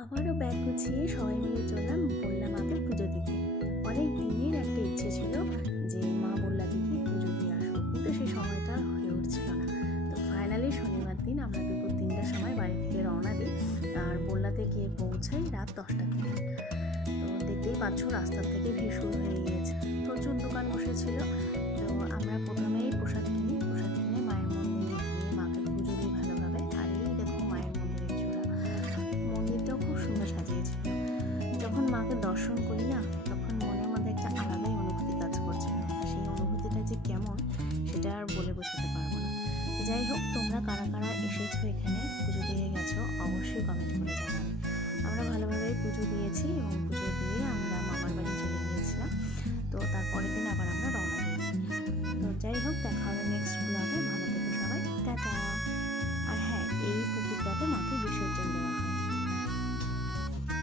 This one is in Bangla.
আবারও ব্যাগ গুছিয়ে সবাই মিলে চললাম বললাম মাকে পুজো দিতে। অনেক দিনের একটা ইচ্ছে ছিল যে মা বললাকে কি পুজো দিয়ে আসবো, কিন্তু সেই সময়টা হয়ে উঠছিল না। তো ফাইনালি শনিবার দিন আমরা দুপুর 3টার সময় বাড়ি থেকে রওনা দিই, আর বললাতে গিয়ে পৌঁছাই রাত 10টার দিকে। তো দেখতেই পাচ্ছ রাস্তার থেকে ভিড় শুরু হয়ে গিয়েছে, প্রচুর দোকান বসেছিল। তো আমরা প্রথমেই প্রসাদ কিনে মায়ের মন্দিরে গিয়ে মাকে পুজো দিই ভালোভাবে। আর এই দেখো মায়ের মন্দিরের চূড়া, মন্দিরটাও খুব সুন্দর সাজিয়েছিল। যখন মাকে দর্শন করি না, তখন মনের মধ্যে একটা আলাদাই অনুভূতি কাজ করছিল। সেই অনুভূতিটা যে কেমন সেটা আর বলে বোঝাতে পারবো না। যাই হোক, তোমরা কারা কারা এসেছো এখানে পুজো দিয়ে গেছো অবশ্যই কমেন্ট করে জানাবে। আমরা ভালোভাবেই পুজো দিয়েছি এবং পুজো